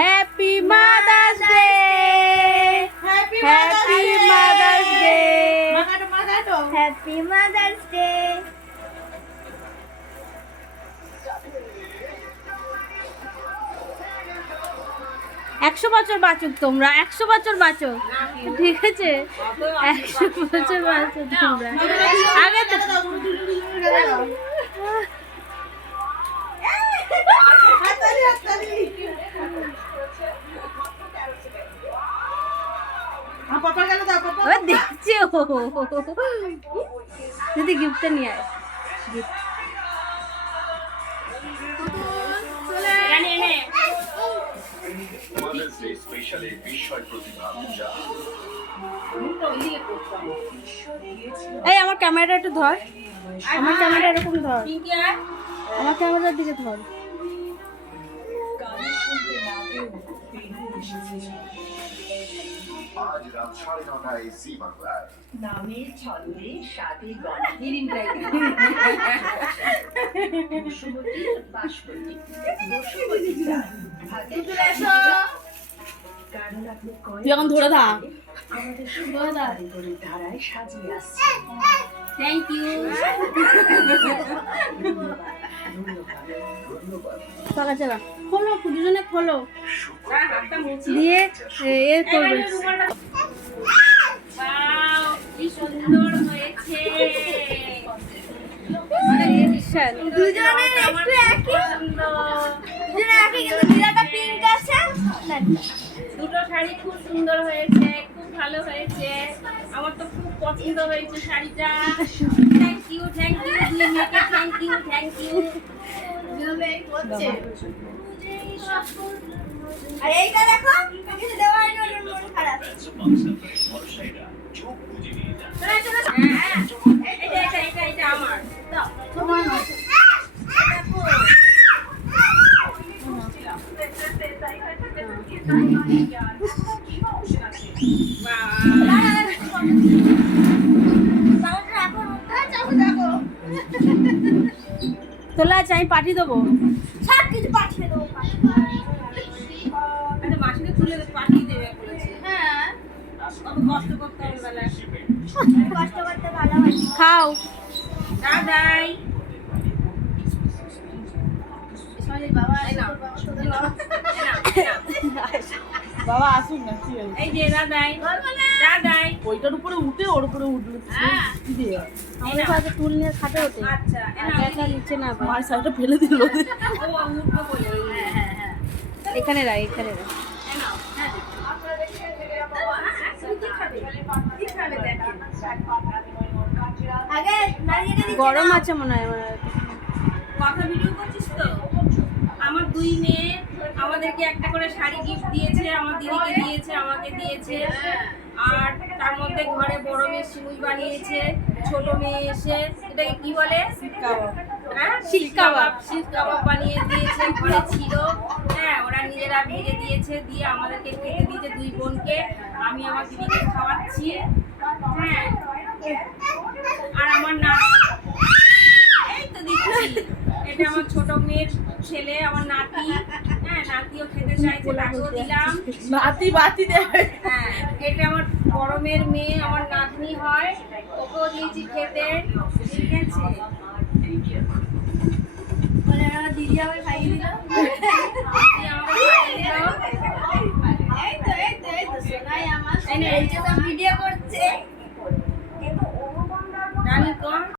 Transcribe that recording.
Happy mother's day, happy mother's day, happy mother's day. 100 বছর বাঁচুক তোমরা, 100 বছর বাঁচো, ঠিক আছে? 100 বছর বাঁচো তোমরা। আগে তো দেখছি যদি গিফটটা নিয়ে আয়, গিফট এই আমার ক্যামেরাটা একটু ধর, আমার ক্যামেরা এরকম ধর, আমার ক্যামেরার দিকে ধর। আজ রাত 9:30টায় জি বাংলায় নামের ছন্দে সাথে তুই এখন ধরে থাক। আমাদের ধারায় সাজিয়ে আসছে। Thank you. চালা চালা খোলো, দুজনে খোলো দিয়ে এ করবে। কি সুন্দর হয়েছে, দুজনের একটু একই, দুজনের একই কিন্তু দিলাটা পিঙ্ক আছে। দুটো শাড়ি খুব সুন্দর হয়েছে, খুব ভালো হয়েছে, আমার তো খুব পছন্দ হয়েছে শাড়িটা। থ্যাংক ইউ, থ্যাংক ইউ, দুই মেয়েকে থ্যাংক ইউ, থ্যাংক ইউ। আর এইটা দেখো, কিছু দেওয়া হয়নি, ওর মন খারাপ। এটা আমার দাও। তোলা আছে, আমি পাঠিয়ে দেবো, সব কিছু পাঠিয়ে দেবো। আচ্ছা মাসিকে তুলে পাঠিয়ে দেবে বলেছে। হ্যাঁ, কত কষ্ট করতে হবে বেলায়। কষ্ট করতে ভালো হয়। খাও দাদাই। বাবা আসুন না, ঠিক আছে। এই যে দাদাই, দাদাই ওইটার উপরে উঠে ওর উপরে উঠলো কি দিয়ে আমাদের কাছে টুল নিয়ে খাটে ওঠে। আচ্ছা একা নিচে না পায়। মার সাইডটা ফেলে দিল। ও উঠবে বলে। হ্যাঁ হ্যাঁ, এখানে রাখ, এখানে রাখ। আগে নারিয়েলে দিচ্ছি। গরম আছে মনে হয় আমার। কথা ভিডিও করছিস তো? আমার দুই মেয়ে আমাদেরকে একটা করে শাড়ি গিফট দিয়েছে, আমার দিদিকে দিয়েছে, আমাকে দিয়েছে। আর তার মধ্যে ঘরে বড় মেয়ে সিমুই বানিয়েছে, ছোট মেয়ে এসে এটাকে কি বলে, হ্যাঁ শিক কাবাব, শিক কাবাব বানিয়ে দিয়েছে, ঘরে ছিল। হ্যাঁ ওরা নিজেরা ভেজে দিয়েছে, দিয়ে আমাদেরকে খেতে দিয়েছে দুই বোনকে। আমি আমার দিদিকে খাওয়াচ্ছি। হ্যাঁ আর আমার না এই তো দিচ্ছি, এটা আমার ছোট মেয়ের ছেলে, আমার নাতি। হ্যাঁ নাতিও খেতে চাইছে, তাকেও দিলাম। নাতি বাতি দেবে। হ্যাঁ এটা আমার বড় মেয়ের মেয়ে, আমার নাতনি হয়, ওকেও দিয়েছি খেতে, ঠিক আছে? বলে আমার দিদি আমাকে খাইয়ে দিল। দিদি আমাকে খাইয়ে দিল। এই তো সোনাই আমার এই নে, এই যে ভিডিও করছে।